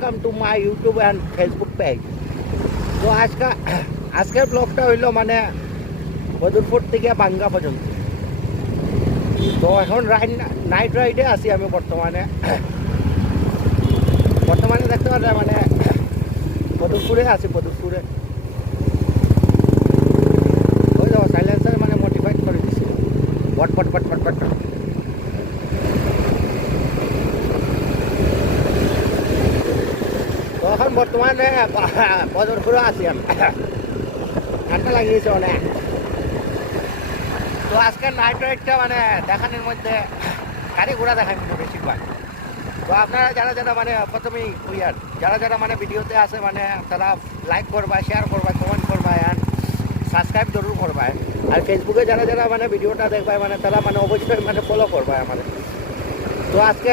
Welcome to my YouTube and Facebook page. তো আজকের ব্লগটা হইলো মানে বদরপুর থেকে বাঙ্গা পর্যন্ত। তো এখন নাইট রাইডে আছি আমি বর্তমানে দেখতে পাচ্ছি মানে বদরপুরে আছি। বদরপুরে ওই দেখো সাইলেন্সার মানে মোটিফাইড করে দিচ্ছে বট বট বট বট বট। তো এখন বর্তমানে বদরপুরে আছি আমি, ঠান্ডা লাগিয়েছে অনেক। তো আজকের নাইট রাইডটা মানে দেখানোর মধ্যে গাড়ি ঘোড়া দেখানো বেশিরভাগ। তো আপনারা যারা মানে প্রথমেই ক্লিয়ার যারা মানে ভিডিওতে আছে মানে তারা লাইক করবা, শেয়ার করবা, কমেন্ট করবা অ্যান্ড সাবস্ক্রাইব জরুর করবা। আর ফেসবুকে যারা মানে ভিডিওটা দেখবা মানে তারা মানে অবশ্যই মানে ফলো করবা আমাদের। তো আজকে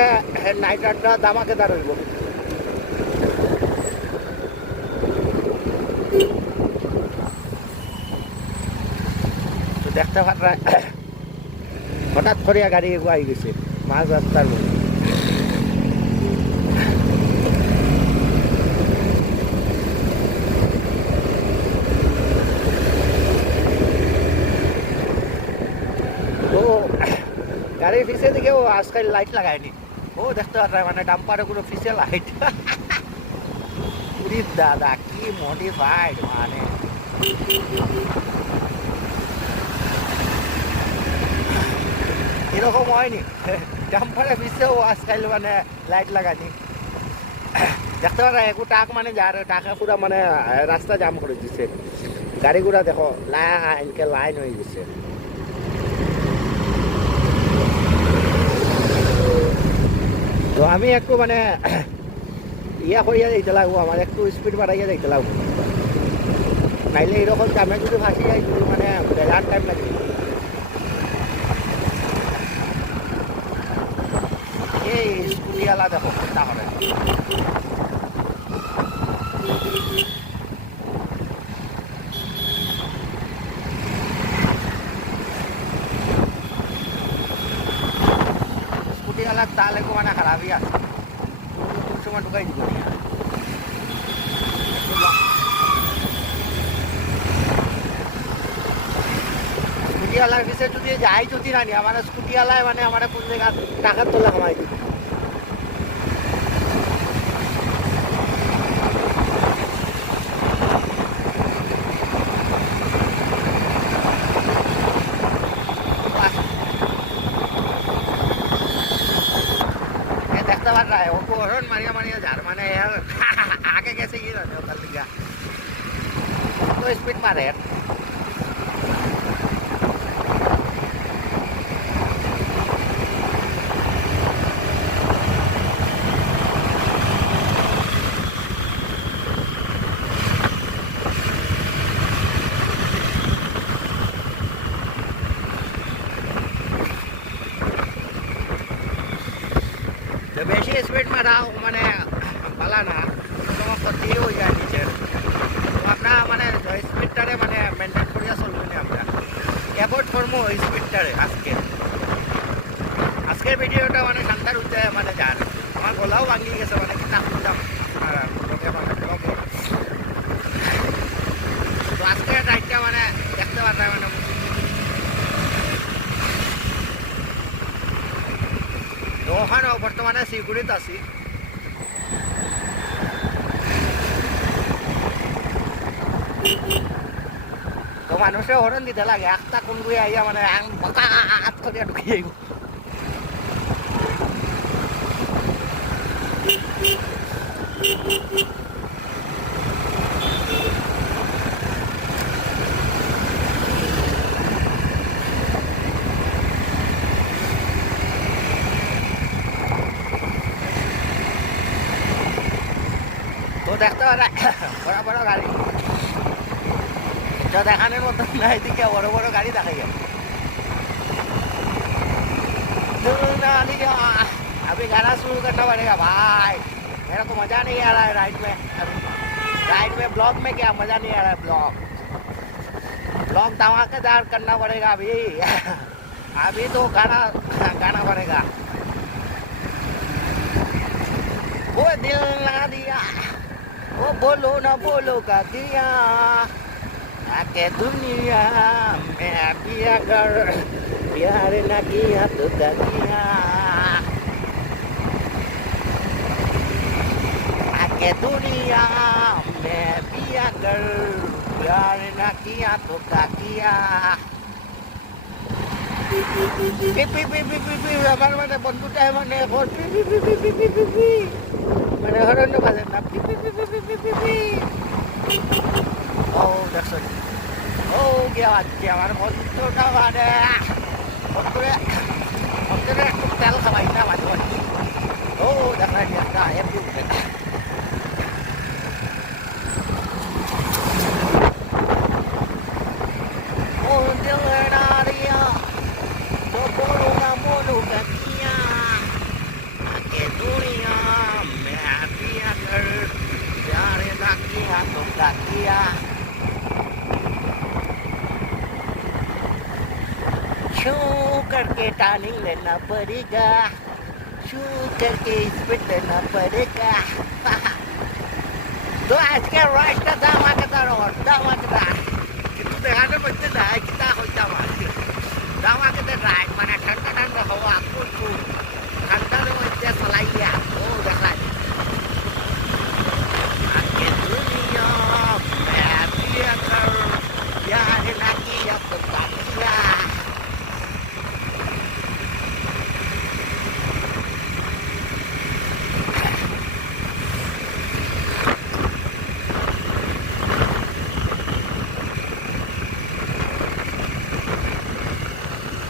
নাইট রাইডটা দামাকেদার হইব। তো দেখতে পারা হঠাৎ করিয়া গাড়ি এগো গেছে মাঝ রাস্তার মধ্যে। তো গাড়ির পিছিয়ে দিকেও আজকাল লাইট লাগায়নি। ও দেখতে পারা মানে ডাম্পারে কোনো পিছিয়ে লাইট। দাদা কি মডিফাইড মানে এরকম হয়নি। ডাম্পারে পিছিয়েও আজকাল মানে লাইট লাগানি। দেখতে পারা একটু টাক মানে যার টাকা পুরা মানে রাস্তা জাম করে দিচ্ছে। গাড়ি ঘোড়া দেখো লাইন হয়ে গেছে। তো আমি একটু মানে ইয়া করিয়া যাইতে লাগবো, আমার একটু স্পিড বাড়াইয়া যাইতে লাগবো, নাইলে এরকম জামে যদি ফাঁসি যাই যদি মানে বেজার টাইম লাগবে। এই স্কুটিওয়ালা দেখো তাহলে স্কুটিওয়ালার তাহলে মানে খারাপই আছে, কোন সময় ঢুকাই দিব। স্কুটিওয়ালার পিছিয়ে যদি যাই যদি না নি আমার স্কুটিওয়ালায় মানে আমার কোন জায়গা টাকার তোলা কামাই দিব। দেখতে পারা হরণ মারিয়া যার মানে আগে গেছে কি জানে ওটার লিগা তো স্পিড মারে। বেশি স্পিড মারাও মানে পালা না, তোমার ক্ষতি হয়ে যায় নিচের। তো আপনার মানে স্পিডটারে মানে মেনটেন করিয়া চলবেন। আমরা অ্যাভয়েড করবো স্পিডটারে। আজকের ভিডিওটা মানে ঠান্ডার উঠে মানে যার আমার গলাও ভাঙি গেছে মানে কিনা খুঁজলাম তো আজকের রাইডটা মানে দেখতে পারবে মানে ওখানে বর্তমানে শিলগুড়িতে আছি। তো মানুষে হরণ দিতে লাগে একটা কোন গুয়ে আইয়া মানে হাত করিয়া ঢুকি যাইব। তো দেখতে পারা বড় বড় গাড়ি যা দেখানোর মতো না, এদিকে বড় বড় গাড়ি দেখা গেল। अभी गाना शुरू करना पड़ेगा भाई, मेरा को मजा नहीं आ रहा है राइड में ब्लॉग में क्या मजा नहीं आ रहा है। ब्लॉग धमाकेदार करना पड़ेगा अभी तो गाना पड़ेगा। वो दिल लगा दिया ना बोलो का दिया आके दुनिया में भी अगर प्यार न किया तो क्या किया आके दुनिया में भी अगर प्यार न किया तो क्या किया আমার মানে বন্ধুটাই মানে মানে হরণ্য বাজেন না ও দেখছো ও গিয়া বাজছে আমার বন্ধুটা মানে বন্ধুরে বন্ধুরে একটু তেল খাবাই না মাঝে মাঝে ও দেখা একটা এমনি উঠে ও দেওয়ারিয়া तो बोलो का किया आके दुनिया में भी अगर प्यार ना किया तो क्या किया छू करके टार्निंग लेना पड़ेगा छू करके स्पीड लेना पड़ेगा तो आज के रास्ता धमाकेदार কিন্তু দেখানোর মধ্যে যায় কিতা হইতা মারছে দামাকেতে রাইড মানে ঠান্ডা ঠান্ডা হওয়া কুল ঠান্ডার মধ্যে চালাইয়া ও দেখা আজকে দুনিয়া में भी अगर प्यार ना किया तो क्या किया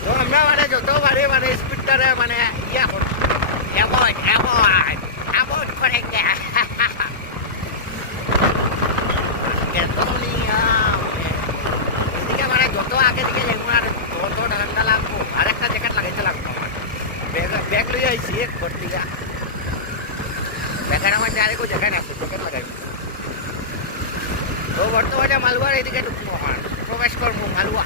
তো আমরা মানে যতবারে মানে স্পিডটারে মানে ইয়া করব অ্যাভয়েড করে গে এদিকে মানে যত আগে দিকে যাবো আর তত ঠান্ডা লাগবো আর একটা জ্যাকেট লাগাইতে লাগবো আমার ব্যাগ লইয়া আইছি এক ভর্তি ব্যাগের আমার আরেকও জ্যাকেট আছে জ্যাকেট লাগাইবো তো বর্তমানে মালুয়ার এদিকে ঢুকবো আমার প্রবেশ করবো মালুয়া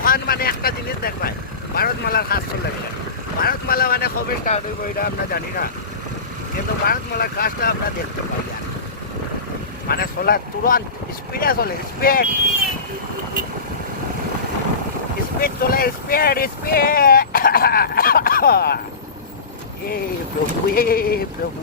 ওখান মানে একটা জিনিস দেখবেন ভারতমালার কাজ চলে গেলে ভারতমালা মানে কবে স্টার্ট হইব এটা আমরা জানি না কিন্তু ভারতমালার কাজটা আমরা দেখতে পাই আর মানে চলার তুরন্ত স্পিডে চলে স্পিড চলে স্পিড এ প্রভু